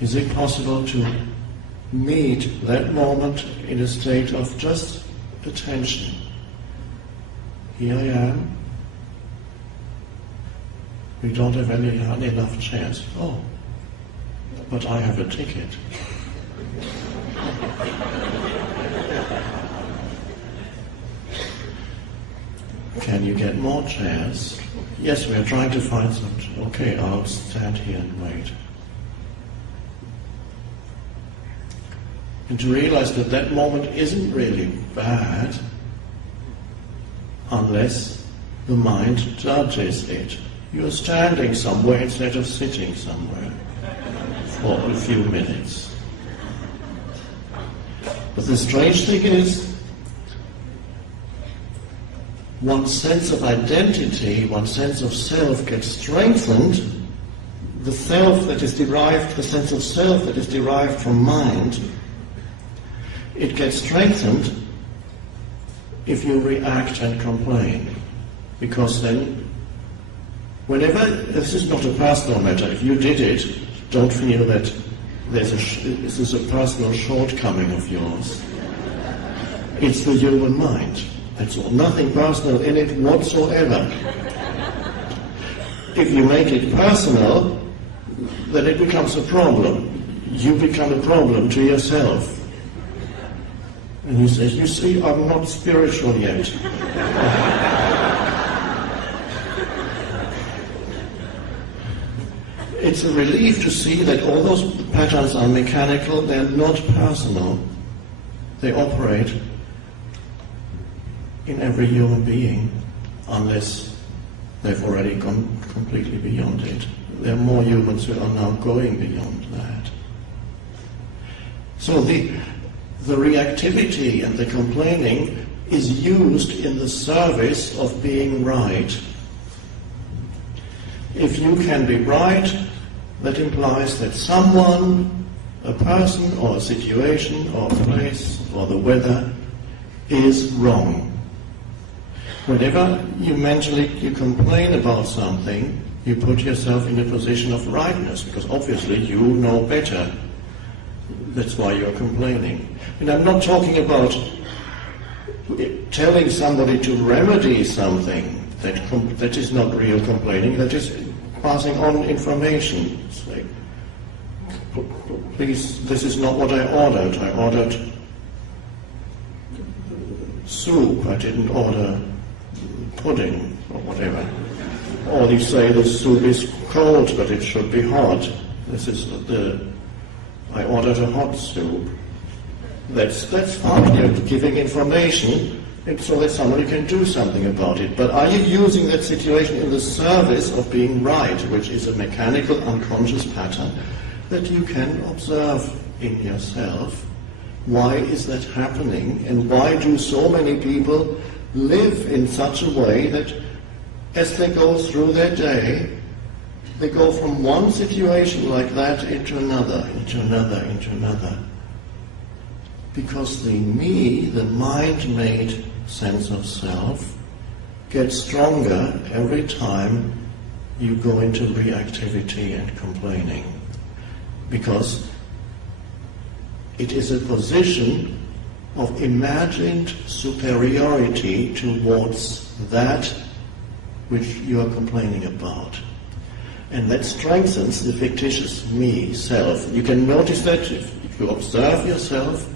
Is it possible to meet that moment in a state of just attention? Here I am. We don't have enough chairs. Oh, but I have a ticket. Can you get more chairs? Yes, we are trying to find some. Okay, I'll stand here and wait. And to realize that that moment isn't really bad unless the mind judges it. You're standing somewhere instead of sitting somewhere for a few minutes. But the strange thing is, one's sense of identity, one's sense of self gets strengthened. The self that is derived, the sense of self that is derived from mind, it gets strengthened if you react and complain. Because then, whenever, this is not a personal matter, if you did it, don't feel that this is a personal shortcoming of yours. It's the human mind. That's all. Nothing personal in it whatsoever. If you make it personal, then it becomes a problem. You become a problem to yourself. And he says, you see, I'm not spiritual yet. It's a relief to see that all those patterns are mechanical, they're not personal. They operate in every human being, unless they've already gone completely beyond it. There are more humans who are now going beyond that. So the reactivity and the complaining is used in the service of being right. If you can be right, that implies that someone, a person or a situation or a place or the weather is wrong. Whenever you mentally complain about something, you put yourself in a position of rightness, because obviously you know better. That's why you're complaining. And I'm not talking about telling somebody to remedy something. That is not real complaining. That is passing on information. Say, please, this is not what I ordered. I ordered soup. I didn't order pudding or whatever. Or you say the soup is cold, but it should be hot. I ordered a hot soup. That's fine. You're giving information, and so that somebody can do something about it. But are you using that situation in the service of being right, which is a mechanical, unconscious pattern that you can observe in yourself? Why is that happening, and why do so many people live in such a way that as they go through their day, they go from one situation like that into another, into another, into another? Because the me, the mind-made sense of self, gets stronger every time you go into reactivity and complaining. Because it is a position of imagined superiority towards that which you are complaining about. And that strengthens the fictitious me, self. You can notice that if you observe yourself.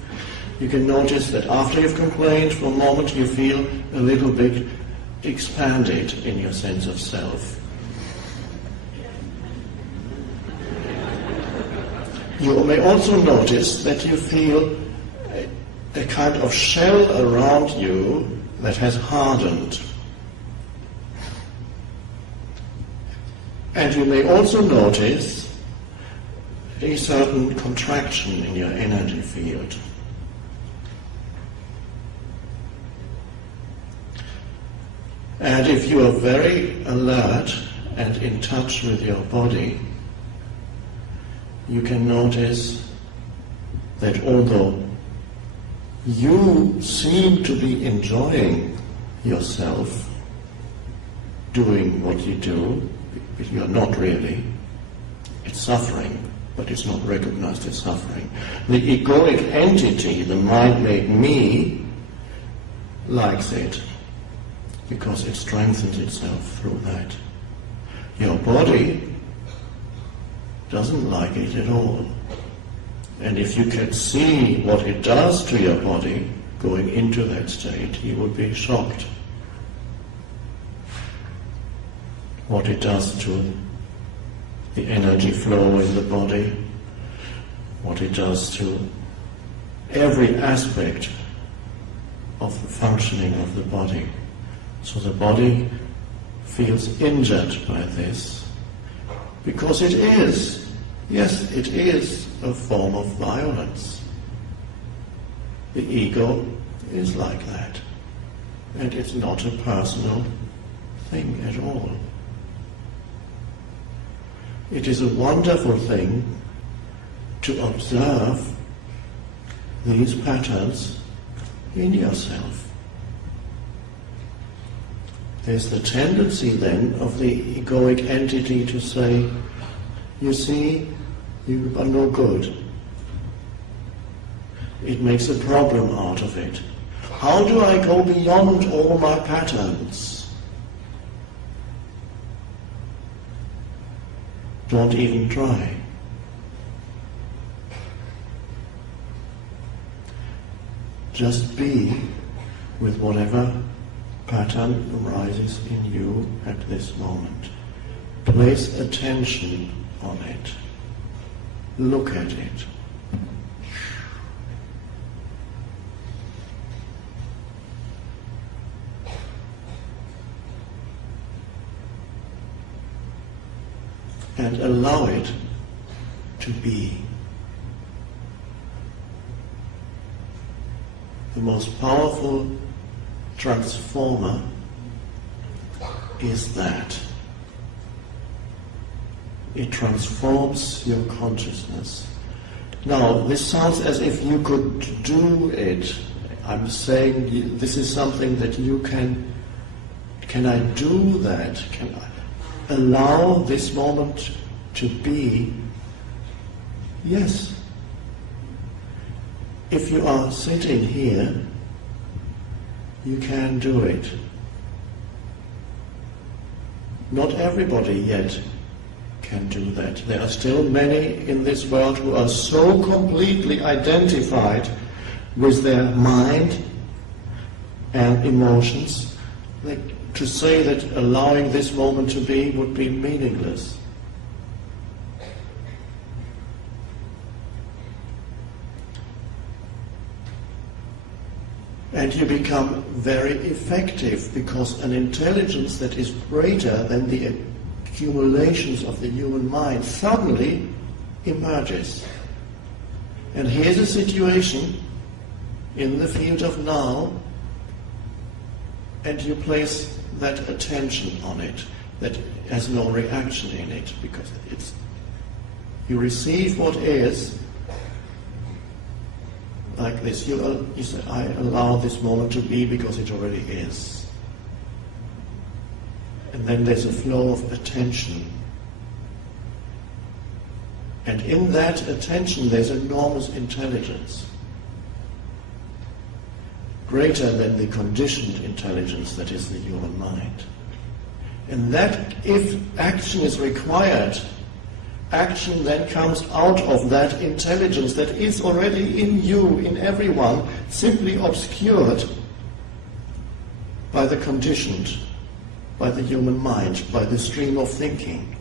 You can notice that after you've complained for a moment, you feel a little bit expanded in your sense of self. You may also notice that you feel a kind of shell around you that has hardened. And you may also notice a certain contraction in your energy field. And if you are very alert and in touch with your body, you can notice that although you seem to be enjoying yourself doing what you do, but you're not really. It's suffering. but it's not recognized as suffering. The egoic entity, the mind-made me, likes it because it strengthens itself through that. Your body doesn't like it at all. And if you can see what it does to your body going into that state, you would be shocked. What it does to the energy flow in the body, what it does to every aspect of the functioning of the body. So the body feels injured by this, because it is, yes, it is a form of violence. The ego is like that, and it's not a personal thing at all. It is a wonderful thing to observe these patterns in yourself. There's the tendency then of the egoic entity to say, you see, you are no good. It makes a problem out of it. How do I go beyond all my patterns? Don't even try. Just be with whatever pattern arises in you at this moment. Place attention on it. Look at it. And allow it to be. The most powerful transformer is that. It transforms your consciousness. Now, this sounds as if you could do it. I'm saying this is something that you can I do that? Can I allow this moment to be? Yes. If you are sitting here, you can do it. Not everybody yet can do that. There are still many in this world who are so completely identified with their mind and emotions that to say that allowing this moment to be would be meaningless. And you become very effective because an intelligence that is greater than the accumulations of the human mind suddenly emerges. And here's a situation in the field of now, and you place that attention on it, that has no reaction in it, because you receive what is like this. You say, I allow this moment to be because it already is. And then there's a flow of attention. And in that attention there's enormous intelligence. Greater than the conditioned intelligence that is the human mind. And that, if action is required, action then comes out of that intelligence that is already in you, in everyone, simply obscured by the conditioned, by the human mind, by the stream of thinking,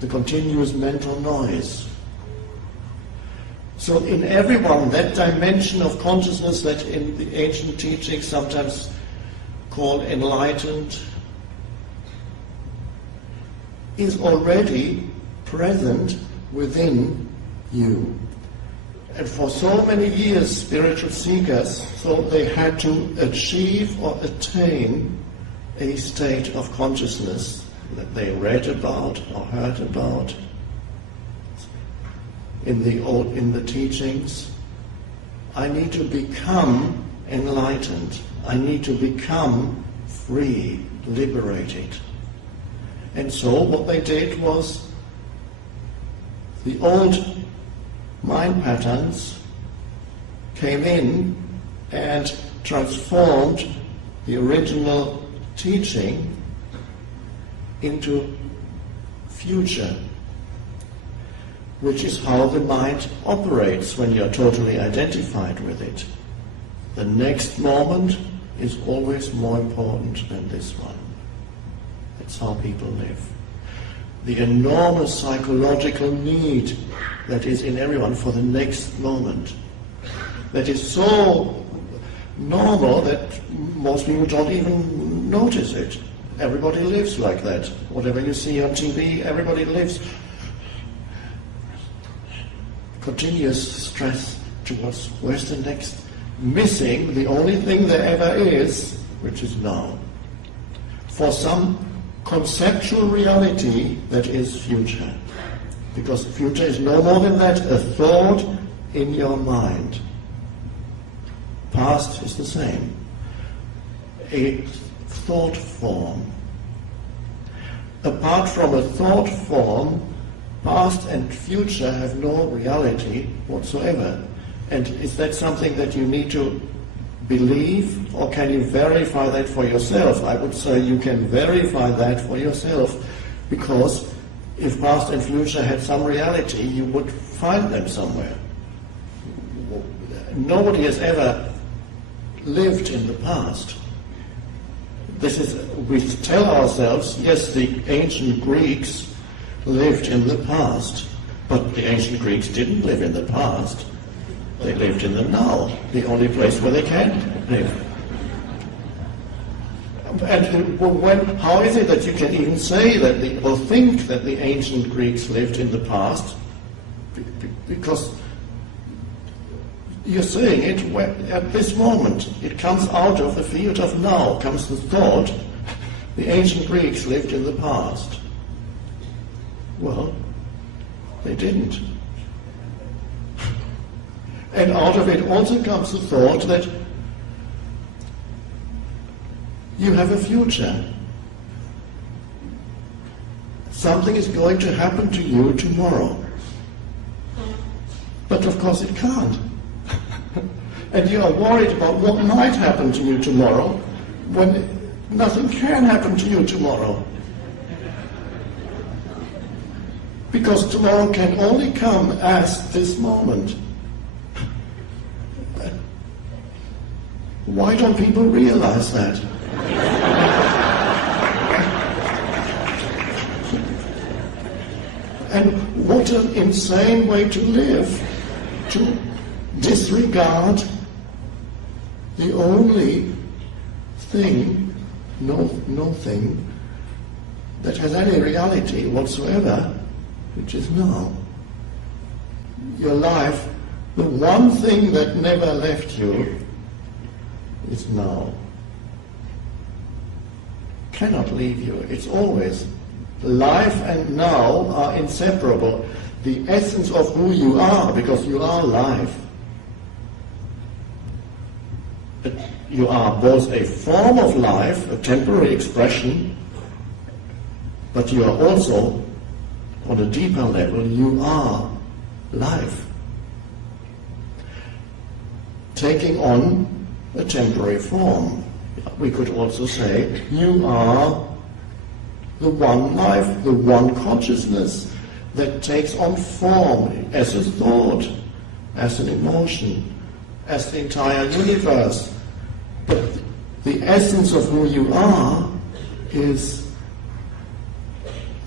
the continuous mental noise. So in everyone, that dimension of consciousness that in the ancient teachings sometimes called enlightened is already present within you. And for so many years, spiritual seekers thought they had to achieve or attain a state of consciousness that they read about or heard about in the teachings. I need to become enlightened. I need to become free, liberated. And so what they did was The old mind patterns came in and transformed the original teaching into future, which is how the mind operates when you're totally identified with it. The next moment is always more important than this one. That's how people live. The enormous psychological need that is in everyone for the next moment, that is so normal that most people don't even notice it. Everybody lives like that. Whatever you see on TV, everybody lives. Continuous stress towards where's the next, missing the only thing there ever is, which is now. For some conceptual reality that is future. Because future is no more than that, a thought in your mind. Past is the same. A thought form. Apart from a thought form, past and future have no reality whatsoever. And is that something that you need to believe, or can you verify that for yourself? I would say you can verify that for yourself, because if past and future had some reality, you would find them somewhere. Nobody has ever lived in the past. This is, we tell ourselves, yes, the ancient Greeks lived in the past, but the ancient Greeks didn't live in the past. They lived in the now, the only place where they can live. And how is it that you can even say that, or think that the ancient Greeks lived in the past? Because you're saying it at this moment. It comes out of the field of now, comes the thought, the ancient Greeks lived in the past. Well, they didn't. And out of it also comes the thought that you have a future. Something is going to happen to you tomorrow. But of course it can't. And you are worried about what might happen to you tomorrow when nothing can happen to you tomorrow. Because tomorrow can only come as this moment. Why don't people realize that? And what an insane way to live, to disregard the only thing, no thing, that has any reality whatsoever, which is now. Your life, the one thing that never left you, is now. Cannot leave you. It's always. Life and now are inseparable. The essence of who you are, because you are life. You are both a form of life, a temporary expression, but you are also, on a deeper level, you are life. Taking on a temporary form. We could also say, you are the one life, the one consciousness that takes on form as a thought, as an emotion, as the entire universe. But the essence of who you are is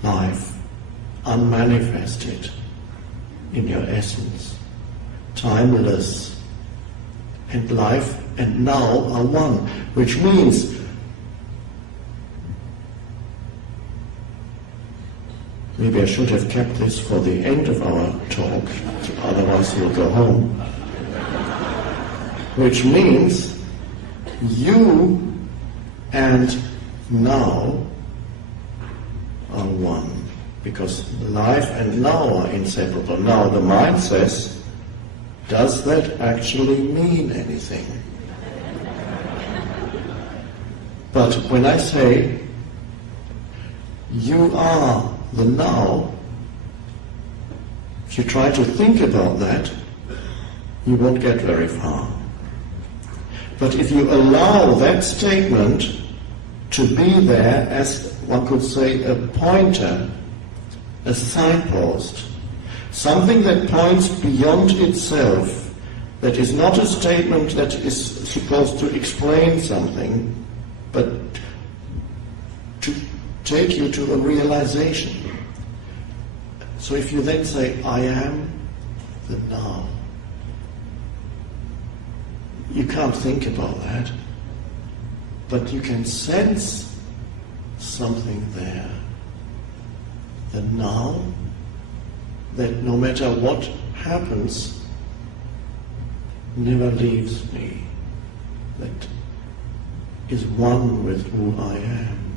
life, unmanifested in your essence, timeless, and life and now are one, which means maybe I should have kept this for the end of our talk, otherwise you'll go home. Which means you and now are one, because life and now are inseparable. Now the mind says, does that actually mean anything? But when I say, you are the now, If you try to think about that, you won't get very far. But if you allow that statement to be there as, one could say, a pointer, a signpost, something that points beyond itself, that is not a statement that is supposed to explain something, but to take you to a realization. So if you then say, I am the now, you can't think about that, but you can sense something there. The now, that no matter what happens, never leaves me, that is one with who I am.